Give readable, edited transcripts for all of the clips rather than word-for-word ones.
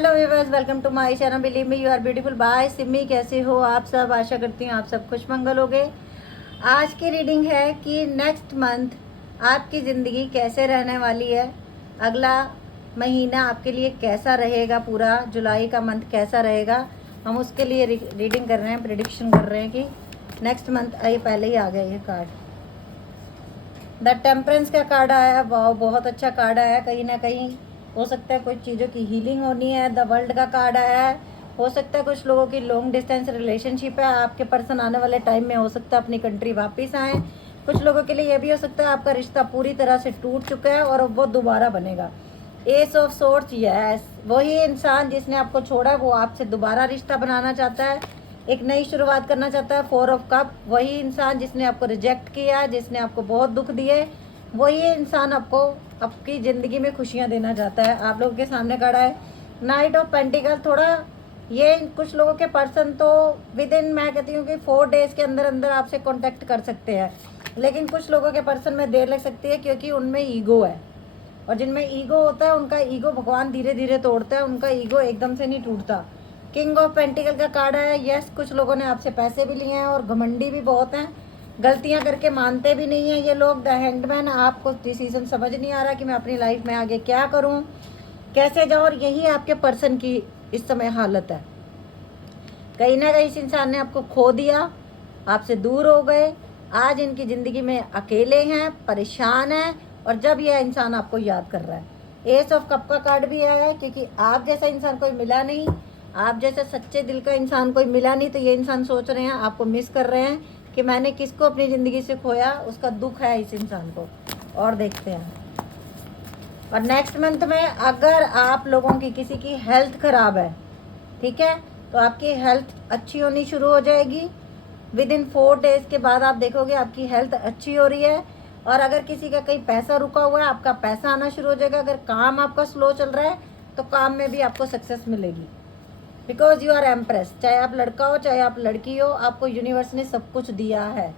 Hello viewers, welcome to my channel believe me you are beautiful by Simi. कैसे हो आप सब? आशा करती हूँ आप सब खुश मंगल होगे। आज की रीडिंग है कि नेक्स्ट मंथ आपकी ज़िंदगी कैसे रहने वाली है, अगला महीना आपके लिए कैसा रहेगा, पूरा जुलाई का मंथ कैसा रहेगा। हम उसके लिए रीडिंग कर रहे हैं, प्रिडिक्शन कर रहे हैं कि नेक्स्ट मंथ आइए। पहले ही आ गया ये कार्ड, द टेम्परेंस का कार्ड आया। वाह, बहुत अच्छा कार्ड आया। कहीं ना कहीं हो सकता है कुछ चीज़ों की हीलिंग होनी है। द वर्ल्ड का कार्ड आया है। हो सकता है कुछ लोगों की लॉन्ग डिस्टेंस रिलेशनशिप है। आपके पर्सन आने वाले टाइम में हो सकता है अपनी कंट्री वापस आए। कुछ लोगों के लिए ये भी हो सकता है आपका रिश्ता पूरी तरह से टूट चुका है और वो दोबारा बनेगा। एस ऑफ सोर्ड्स, यस, वही इंसान जिसने आपको छोड़ा वो आपसे दोबारा रिश्ता बनाना चाहता है, एक नई शुरुआत करना चाहता है। 4 ऑफ कप, वही इंसान जिसने आपको रिजेक्ट किया, जिसने आपको बहुत दुख दिए, वही इंसान आपको आपकी ज़िंदगी में खुशियाँ देना चाहता है। आप लोगों के सामने खड़ा है नाइट ऑफ पेंटिकल। थोड़ा ये कुछ लोगों के पर्सन तो विद इन, मैं कहती हूँ कि 4 डेज़ के अंदर अंदर आपसे कांटेक्ट कर सकते हैं, लेकिन कुछ लोगों के पर्सन में देर लग सकती है क्योंकि उनमें ईगो है, और जिनमें ईगो होता है उनका ईगो भगवान धीरे धीरे तोड़ता है, उनका ईगो एकदम से नहीं टूटता। किंग ऑफ पेंटिकल का कार्ड है। यस, कुछ लोगों ने आपसे पैसे भी लिए हैं और घमंडी भी बहुत हैं, गलतियां करके मानते भी नहीं हैं ये लोग। द हैंगमैन, आपको डिसीजन समझ नहीं आ रहा कि मैं अपनी लाइफ में आगे क्या करूं, कैसे जाऊं, और यही आपके पर्सन की इस समय हालत है। कहीं ना कहीं इस इंसान ने आपको खो दिया, आपसे दूर हो गए, आज इनकी ज़िंदगी में अकेले हैं, परेशान हैं, और जब यह इंसान आपको याद कर रहा है। एस ऑफ कप का कार्ड भी आया है क्योंकि आप जैसा इंसान कोई मिला नहीं, आप जैसा सच्चे दिल का इंसान कोई मिला नहीं, तो ये इंसान सोच रहे हैं, आपको मिस कर रहे हैं कि मैंने किसको अपनी ज़िंदगी से खोया, उसका दुख है इस इंसान को। और देखते हैं। और नेक्स्ट मंथ में अगर आप लोगों की किसी की हेल्थ ख़राब है, ठीक है, तो आपकी हेल्थ अच्छी होनी शुरू हो जाएगी। विद इन 4 डेज़ के बाद आप देखोगे आपकी हेल्थ अच्छी हो रही है। और अगर किसी का कहीं पैसा रुका हुआ है, आपका पैसा आना शुरू हो जाएगा। अगर काम आपका स्लो चल रहा है तो काम में भी आपको सक्सेस मिलेगी, बिकॉज यू आर एम्प्रेस। चाहे आप लड़का हो चाहे आप लड़की हो, आपको यूनिवर्स ने सब कुछ दिया है।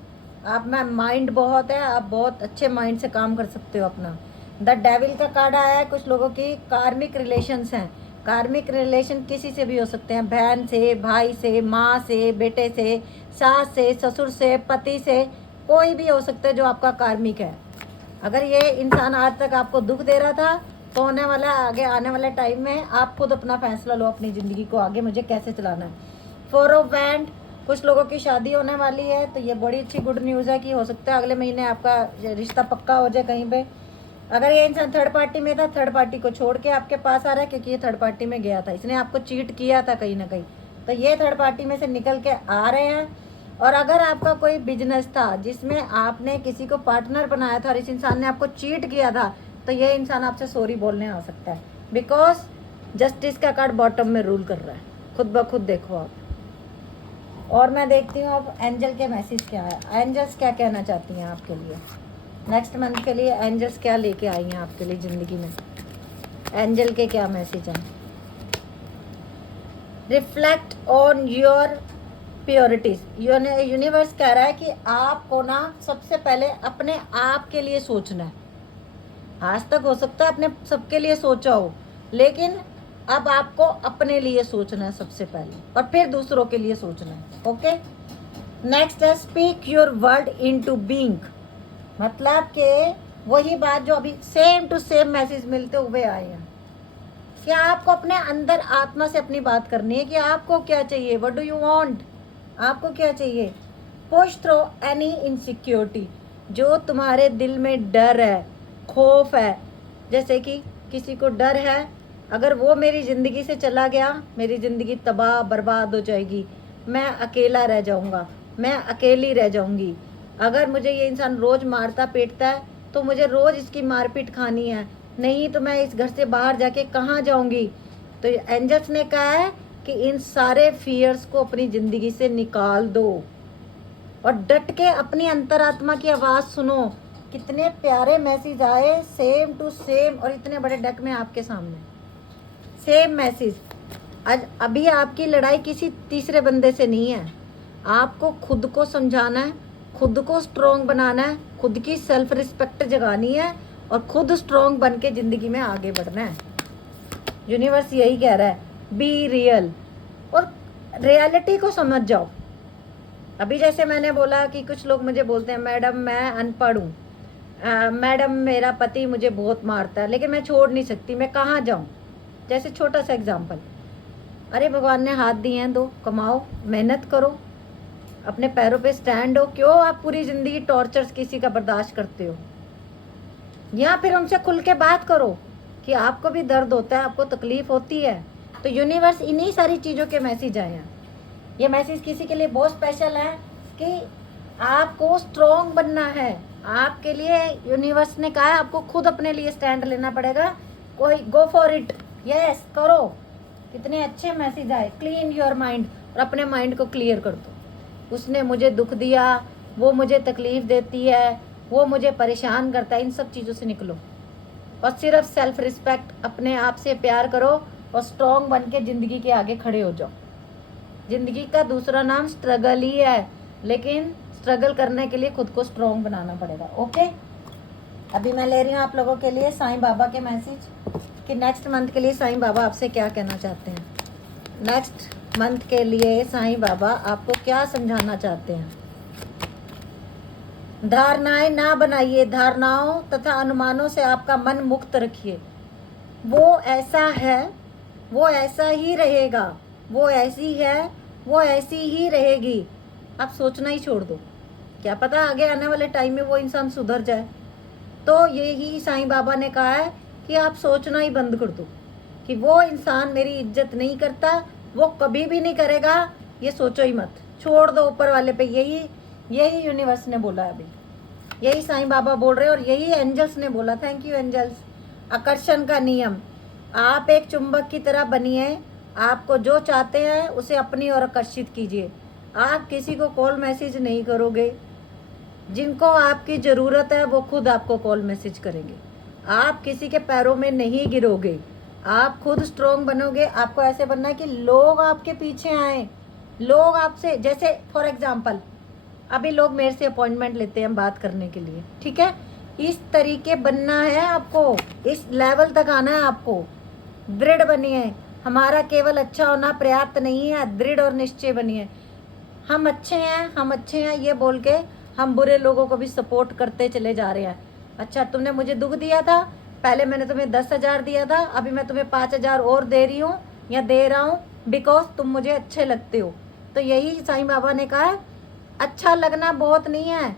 आप में माइंड बहुत है, आप बहुत अच्छे माइंड से काम कर सकते हो अपना। द डेविल का कार्ड आया है। कुछ लोगों की कार्मिक रिलेशंस हैं। कार्मिक रिलेशन किसी से भी हो सकते हैं, बहन से, भाई से, माँ से, बेटे से, सास से, ससुर से, पति से, कोई भी हो सकता है जो आपका कार्मिक है। अगर ये इंसान आज तक आपको दुख दे रहा था तो होने वाला आगे आने वाले टाइम में आप खुद अपना फैसला लो अपनी ज़िंदगी को आगे मुझे कैसे चलाना है। 4 ऑफ वैंड, कुछ लोगों की शादी होने वाली है, तो ये बड़ी अच्छी गुड न्यूज़ है कि हो सकता है अगले महीने आपका रिश्ता पक्का हो जाए कहीं पे। अगर ये इंसान थर्ड पार्टी में था, थर्ड पार्टी को छोड़ के आपके पास आ रहा है क्योंकि ये थर्ड पार्टी में गया था, इसने आपको चीट किया था कहीं ना कहीं, तो ये थर्ड पार्टी में से निकल के आ रहे हैं। और अगर आपका कोई बिजनेस था जिसमें आपने किसी को पार्टनर बनाया था और इस इंसान ने आपको चीट किया था, तो ये इंसान आपसे सॉरी बोलने आ सकता है, बिकॉज जस्टिस का कार्ड बॉटम में रूल कर रहा है। खुद ब खुद देखो आप। और मैं देखती हूँ अब एंजल के मैसेज क्या है, एंजल्स क्या कहना चाहती हैं आपके लिए नेक्स्ट मंथ के लिए। एंजल्स क्या लेके आई हैं आपके लिए ज़िंदगी में, एंजल के क्या मैसेज हैं। Reflect on your purities. Universe कह रहा है कि आपको ना सबसे पहले अपने आप के लिए सोचना है। आज तक हो सकता है आपने सबके लिए सोचा हो, लेकिन अब आपको अपने लिए सोचना है सबसे पहले, और फिर दूसरों के लिए सोचना है। ओके, नेक्स्ट है speak your word into being. मतलब कि वही बात जो अभी सेम टू सेम मैसेज मिलते हुए आए हैं कि आपको अपने अंदर आत्मा से अपनी बात करनी है कि आपको क्या चाहिए, व्हाट डू यू वांट, आपको क्या चाहिए। पुश थ्रू एनी इनसिक्योरिटी, जो तुम्हारे दिल में डर है, खौफ है, जैसे कि किसी को डर है अगर वो मेरी ज़िंदगी से चला गया मेरी ज़िंदगी तबाह बर्बाद हो जाएगी, मैं अकेला रह जाऊंगा, मैं अकेली रह जाऊंगी। अगर मुझे ये इंसान रोज़ मारता पीटता है तो मुझे रोज़ इसकी मारपीट खानी है, नहीं तो मैं इस घर से बाहर जाके कहाँ जाऊंगी। तो एंजल्स ने कहा है कि इन सारे फियर्स को अपनी ज़िंदगी से निकाल दो और डट के अपनी अंतरात्मा की आवाज़ सुनो। कितने प्यारे मैसेज आए, सेम टू सेम, और इतने बड़े डेक में आपके सामने सेम मैसेज। आज अभी आपकी लड़ाई किसी तीसरे बंदे से नहीं है, आपको खुद को समझाना है, खुद को स्ट्रॉन्ग बनाना है, खुद की सेल्फ रिस्पेक्ट जगानी है और खुद स्ट्रॉन्ग बन के ज़िंदगी में आगे बढ़ना है। यूनिवर्स यही कह रहा है। बी रियल, और रियलिटी को समझ जाओ। अभी जैसे मैंने बोला कि कुछ लोग मुझे बोलते हैं मैडम मैं अनपढ़ हूँ, मैडम मेरा पति मुझे बहुत मारता है लेकिन मैं छोड़ नहीं सकती, मैं कहाँ जाऊँ। जैसे छोटा सा एग्जाम्पल, अरे भगवान ने हाथ दिए हैं, दो कमाओ, मेहनत करो, अपने पैरों पे स्टैंड हो। क्यों आप पूरी ज़िंदगी टॉर्चर्स किसी का बर्दाश्त करते हो? या फिर उनसे खुल के बात करो कि आपको भी दर्द होता है, आपको तकलीफ होती है। तो यूनिवर्स इन्हीं सारी चीज़ों के मैसेज आए हैं। ये मैसेज किसी के लिए बहुत स्पेशल है कि आपको स्ट्रॉन्ग बनना है। आपके लिए यूनिवर्स ने कहा है आपको खुद अपने लिए स्टैंड लेना पड़ेगा। कोई गो फॉर इट, यस करो। कितने अच्छे मैसेज आए। क्लीन योर माइंड, और अपने माइंड को क्लियर कर दो। उसने मुझे दुख दिया, वो मुझे तकलीफ देती है, वो मुझे परेशान करता है, इन सब चीज़ों से निकलो और सिर्फ सेल्फ रिस्पेक्ट, अपने आप से प्यार करो और स्ट्रॉन्ग बन के ज़िंदगी के आगे खड़े हो जाओ। ज़िंदगी का दूसरा नाम स्ट्रगल ही है, लेकिन स्ट्रगल करने के लिए खुद को स्ट्रॉन्ग बनाना पड़ेगा। ओके, अभी मैं ले रही हूँ आप लोगों के लिए साईं बाबा के मैसेज कि नेक्स्ट मंथ के लिए साईं बाबा आपसे क्या कहना चाहते हैं। नेक्स्ट मंथ के लिए साईं बाबा आपको क्या समझाना चाहते हैं। धारणाएं ना बनाइए, धारणाओं तथा अनुमानों से आपका मन मुक्त रखिए। वो ऐसा है, वो ऐसा ही रहेगा, वो ऐसी है, वो ऐसी ही रहेगी। आप सोचना ही छोड़ दो, क्या पता आगे आने वाले टाइम में वो इंसान सुधर जाए। तो यही साईं बाबा ने कहा है कि आप सोचना ही बंद कर दो कि वो इंसान मेरी इज्जत नहीं करता, वो कभी भी नहीं करेगा। ये सोचो ही मत, छोड़ दो ऊपर वाले पे। यही यूनिवर्स ने बोला अभी, यही साईं बाबा बोल रहे हैं और यही एंजल्स ने बोला। Thank you angels. आकर्षण का नियम, आप एक चुंबक की तरह बनिए। आपको जो चाहते हैं उसे अपनी ओर आकर्षित कीजिए। आप किसी को कॉल मैसेज नहीं करोगे, जिनको आपकी ज़रूरत है वो खुद आपको कॉल मैसेज करेंगे। आप किसी के पैरों में नहीं गिरोगे, आप खुद स्ट्रॉन्ग बनोगे। आपको ऐसे बनना है कि लोग आपके पीछे आए, लोग आपसे, जैसे फॉर एग्जांपल अभी लोग मेरे से अपॉइंटमेंट लेते हैं बात करने के लिए, ठीक है। इस तरीके बनना है आपको, इस लेवल तक आना है आपको। दृढ़ बनिए। हमारा केवल अच्छा होना पर्याप्त नहीं है, दृढ़ और निश्चय बनिए। हम अच्छे हैं, हम अच्छे हैं ये बोल के हम बुरे लोगों को भी सपोर्ट करते चले जा रहे हैं। अच्छा तुमने मुझे दुख दिया था, पहले मैंने तुम्हें 10,000 दिया था, अभी मैं तुम्हें 5,000 और दे रही हूँ या दे रहा हूँ बिकॉज तुम मुझे अच्छे लगते हो। तो यही साईं बाबा ने कहा है, अच्छा लगना बहुत नहीं है।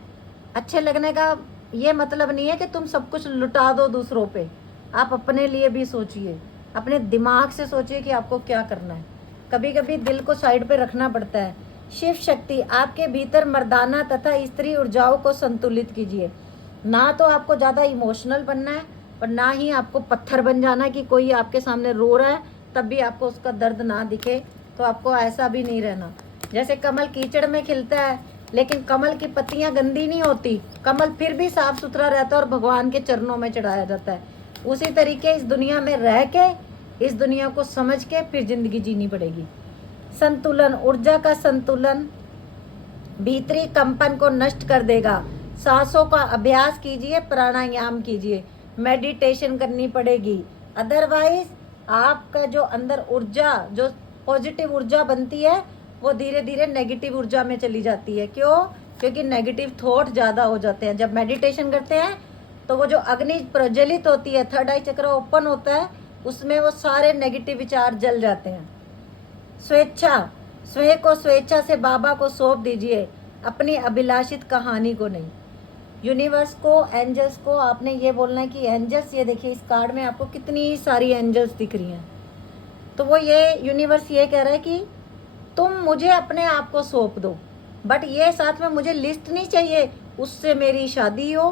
अच्छे लगने का ये मतलब नहीं है कि तुम सब कुछ लुटा दो दूसरों पे। आप अपने लिए भी सोचिए, अपने दिमाग से सोचिए कि आपको क्या करना है। कभी कभी दिल को साइड पे रखना पड़ता है। शिव शक्ति, आपके भीतर मर्दाना तथा स्त्री ऊर्जाओं को संतुलित कीजिए। ना तो आपको ज़्यादा इमोशनल बनना है और ना ही आपको पत्थर बन जाना है कि कोई आपके सामने रो रहा है तब भी आपको उसका दर्द ना दिखे। तो आपको ऐसा भी नहीं रहना। जैसे कमल कीचड़ में खिलता है लेकिन कमल की पत्तियां गंदी नहीं होती, कमल फिर भी साफ सुथरा रहता है और भगवान के चरणों में चढ़ाया जाता है। उसी तरीके इस दुनिया में रह के, इस दुनिया को समझ के फिर जिंदगी जीनी पड़ेगी। संतुलन, ऊर्जा का संतुलन भीतरी कंपन को नष्ट कर देगा। सांसों का अभ्यास कीजिए, प्राणायाम कीजिए, मेडिटेशन करनी पड़ेगी। अदरवाइज आपका जो अंदर ऊर्जा, जो पॉजिटिव ऊर्जा बनती है वो धीरे धीरे नेगेटिव ऊर्जा में चली जाती है। क्यों? क्योंकि नेगेटिव थॉट ज़्यादा हो जाते हैं। जब मेडिटेशन करते हैं तो वो जो अग्नि प्रज्वलित होती है, थर्ड आई चक्र ओपन होता है, उसमें वो सारे नेगेटिव विचार जल जाते हैं। स्वेच्छा, स्वयं को स्वेच्छा से बाबा को सौंप दीजिए, अपनी अभिलाषित कहानी को नहीं। यूनिवर्स को, एंजल्स को आपने ये बोलना है कि एंजल्स, ये देखिए इस कार्ड में आपको कितनी सारी एंजल्स दिख रही हैं। तो वो ये यूनिवर्स ये कह रहा है कि तुम मुझे अपने आप को सौंप दो, बट ये साथ में मुझे लिस्ट नहीं चाहिए, उससे मेरी शादी हो,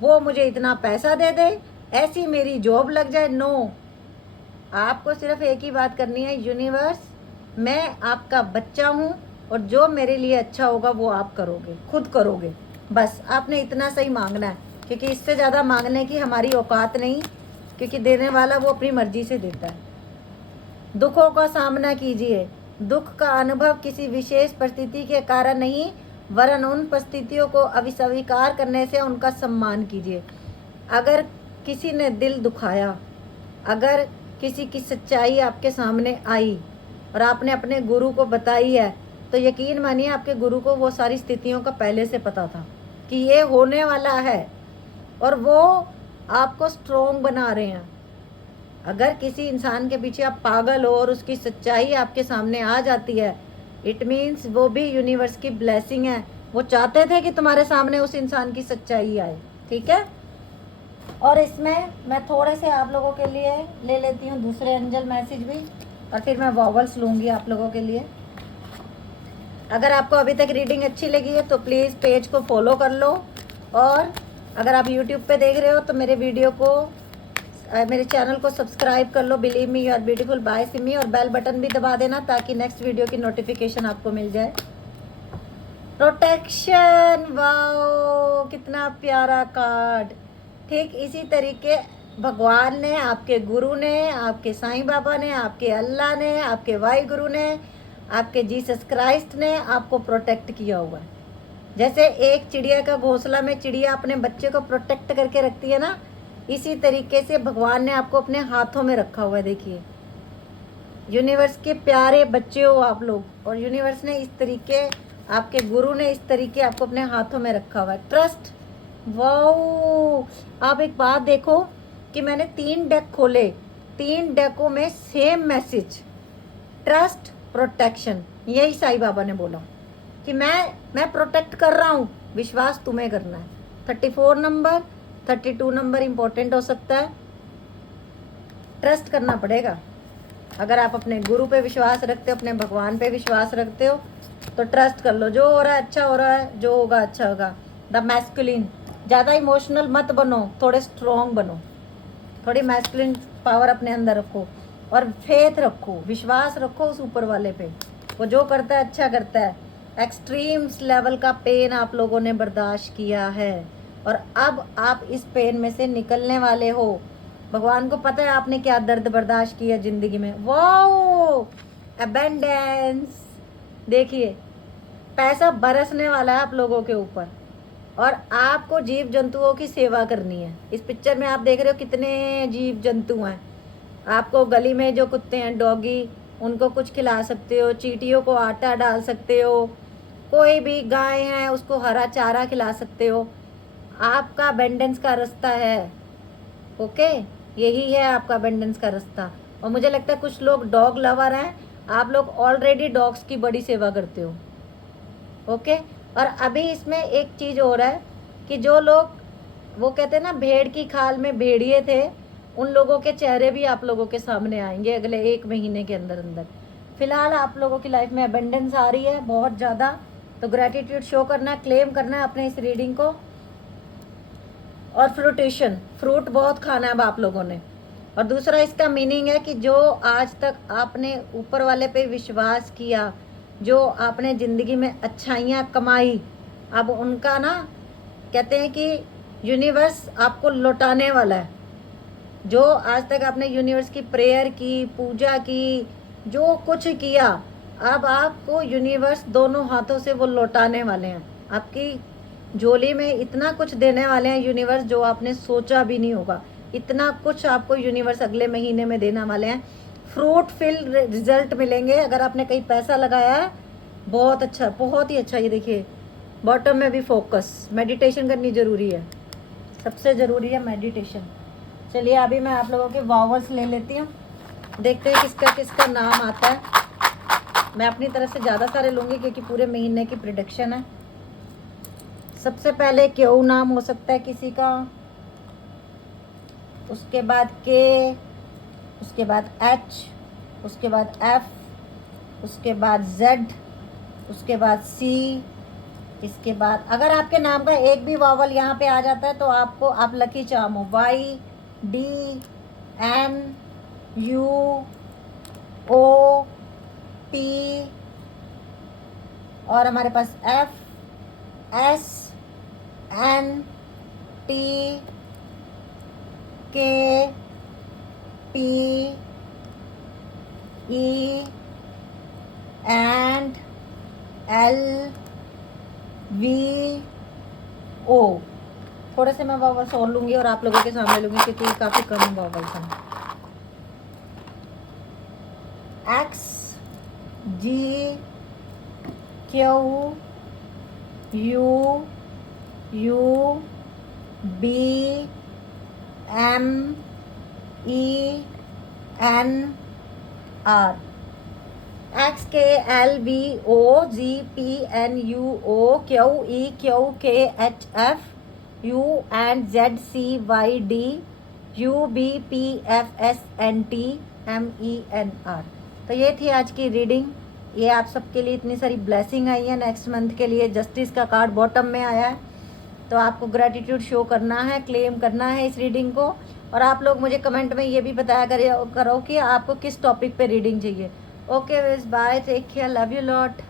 वो मुझे इतना पैसा दे दे, ऐसी मेरी जॉब लग जाए। नो, आपको सिर्फ एक ही बात करनी है, यूनिवर्स मैं आपका बच्चा हूँ और जो मेरे लिए अच्छा होगा वो आप करोगे, खुद करोगे। बस आपने इतना सही मांगना है, क्योंकि इससे ज़्यादा मांगने की हमारी औकात नहीं, क्योंकि देने वाला वो अपनी मर्जी से देता है। दुखों का सामना कीजिए। दुख का अनुभव किसी विशेष परिस्थिति के कारण नहीं, वरन उन परिस्थितियों को अस्वीकार करने से उनका सम्मान कीजिए। अगर किसी ने दिल दुखाया, अगर किसी की सच्चाई आपके सामने आई और आपने अपने गुरु को बताई है, तो यकीन मानिए आपके गुरु को वो सारी स्थितियों का पहले से पता था कि ये होने वाला है, और वो आपको स्ट्रोंग बना रहे हैं। अगर किसी इंसान के पीछे आप पागल हो और उसकी सच्चाई आपके सामने आ जाती है, इट मीन्स वो भी यूनिवर्स की ब्लेसिंग है। वो चाहते थे कि तुम्हारे सामने उस इंसान की सच्चाई आए, ठीक है। और इसमें मैं थोड़े से आप लोगों के लिए ले लेती हूँ दूसरे एंजल मैसेज भी, और फिर मैं वॉवल्स लूँगी आप लोगों के लिए। अगर आपको अभी तक रीडिंग अच्छी लगी है तो प्लीज़ पेज को फॉलो कर लो, और अगर आप यूट्यूब पे देख रहे हो तो मेरे वीडियो को मेरे चैनल को सब्सक्राइब कर लो, believe me you are beautiful by Simi, और बेल बटन भी दबा देना ताकि नेक्स्ट वीडियो की नोटिफिकेशन आपको मिल जाए। प्रोटेक्शन, वाओ कितना प्यारा कार्ड। ठीक इसी तरीके भगवान ने, आपके गुरु ने, आपके साईं बाबा ने, आपके अल्लाह ने, आपके वाई गुरु ने, आपके जीसस क्राइस्ट ने आपको प्रोटेक्ट किया हुआ है। जैसे एक चिड़िया का घोंसला में चिड़िया अपने बच्चे को प्रोटेक्ट करके रखती है ना, इसी तरीके से भगवान ने आपको अपने हाथों में रखा हुआ है। देखिए, यूनिवर्स के प्यारे बच्चे हो आप लोग, और यूनिवर्स ने इस तरीके, आपके गुरु ने इस तरीके आपको अपने हाथों में रखा हुआ है। Trust, wow. आप एक बात देखो कि मैंने 3 डेक खोले, 3 डेकों में सेम मैसेज, ट्रस्ट, प्रोटेक्शन। यही साईं बाबा ने बोला कि मैं प्रोटेक्ट कर रहा हूँ, विश्वास तुम्हें करना है। 34 नंबर, 32 नंबर इम्पोर्टेंट हो सकता है। ट्रस्ट करना पड़ेगा। अगर आप अपने गुरु पे विश्वास रखते हो, अपने भगवान पे विश्वास रखते हो, तो ट्रस्ट कर लो, जो हो रहा है अच्छा हो रहा है, जो होगा अच्छा होगा। द मैस्कुलिन, ज़्यादा इमोशनल मत बनो, थोड़े स्ट्रॉन्ग बनो, थोड़ी मैस्कुलिन पावर अपने अंदर रखो, और फेथ रखो, विश्वास रखो उस ऊपर वाले पे। वो जो करता है अच्छा करता है। एक्सट्रीम्स लेवल का पेन आप लोगों ने बर्दाश्त किया है, और अब आप इस पेन में से निकलने वाले हो। भगवान को पता है आपने क्या दर्द बर्दाश्त किया ज़िंदगी में। Wow, abundance. देखिए, पैसा बरसने वाला है आप लोगों के ऊपर, और आपको जीव जंतुओं की सेवा करनी है। इस पिक्चर में आप देख रहे हो कितने जीव जंतु हैं। आपको गली में जो कुत्ते हैं, डॉगी, उनको कुछ खिला सकते हो, चींटियों को आटा डाल सकते हो, कोई भी गाय है उसको हरा चारा खिला सकते हो। आपका अबेंडेंस का रास्ता है, ओके, यही है आपका अबेंडेंस का रास्ता। और मुझे लगता है कुछ लोग डॉग लवर हैं, आप लोग ऑलरेडी डॉग्स की बड़ी सेवा करते हो, ओके। और अभी इसमें एक चीज़ हो रहा है कि जो लोग, वो कहते हैं ना भेड़ की खाल में भेड़िए थे, उन लोगों के चेहरे भी आप लोगों के सामने आएंगे अगले 1 महीने के अंदर अंदर। फिलहाल आप लोगों की लाइफ में अबेंडेंस आ रही है बहुत ज़्यादा, तो ग्रैटिट्यूड शो करना है, क्लेम करना है अपने इस रीडिंग को। और फ्रूटेशन, फ्रूट बहुत खाना है अब आप लोगों ने। और दूसरा इसका मीनिंग है कि जो आज तक आपने ऊपर वाले पे विश्वास किया, जो आपने ज़िंदगी में अच्छाइयाँ कमाई, अब उनका ना, कहते हैं कि यूनिवर्स आपको लौटाने वाला है। जो आज तक आपने यूनिवर्स की प्रेयर की, पूजा की, जो कुछ किया, अब आपको यूनिवर्स दोनों हाथों से वो लौटाने वाले हैं। आपकी झोली में इतना कुछ देने वाले हैं यूनिवर्स जो आपने सोचा भी नहीं होगा। इतना कुछ आपको यूनिवर्स अगले महीने में देने वाले हैं। फ्रूट फिल रिजल्ट मिलेंगे। अगर आपने कहीं पैसा लगाया है, बहुत अच्छा, बहुत ही अच्छा। ये देखिए, बॉटम में भी फोकस, मेडिटेशन करनी ज़रूरी है, सबसे ज़रूरी है मेडिटेशन। चलिए अभी मैं आप लोगों के वावल्स ले लेती हूँ, देखते हैं किसका किसका नाम आता है। मैं अपनी तरफ से ज़्यादा सारे लूँगी क्योंकि पूरे महीने की प्रिडिक्शन है। सबसे पहले क्यू नाम हो सकता है किसी का, उसके बाद के, उसके बाद एच, उसके बाद एफ, उसके बाद जेड, उसके बाद सी, इसके बाद अगर आपके नाम का एक भी वावल यहाँ पे आ जाता है तो आपको, आप लकी चार्म हो। Y, D, N, U, O, P, और हमारे पास F, S, N, T, K, P, E, and L, V, O. थोड़े से मैं वावल्स और लूँगी और आप लोगों के सामने लूँगी क्योंकि काफ़ी कम वावल्स हैं। X G Q U U B M E N R, X K L B O G P N U O Q E Q K H F U and Z C Y D U B P F S N T M E N R. तो ये थी आज की reading. ये आप सबके लिए इतनी सारी ब्लेसिंग आई है नेक्स्ट मंथ के लिए। जस्टिस का कार्ड बॉटम में आया है, तो आपको ग्रैटिट्यूड शो करना है, क्लेम करना है इस रीडिंग को। और आप लोग मुझे कमेंट में ये भी बताया करो कि आपको किस टॉपिक पे रीडिंग चाहिए। Okay with bye, take care, love you lot.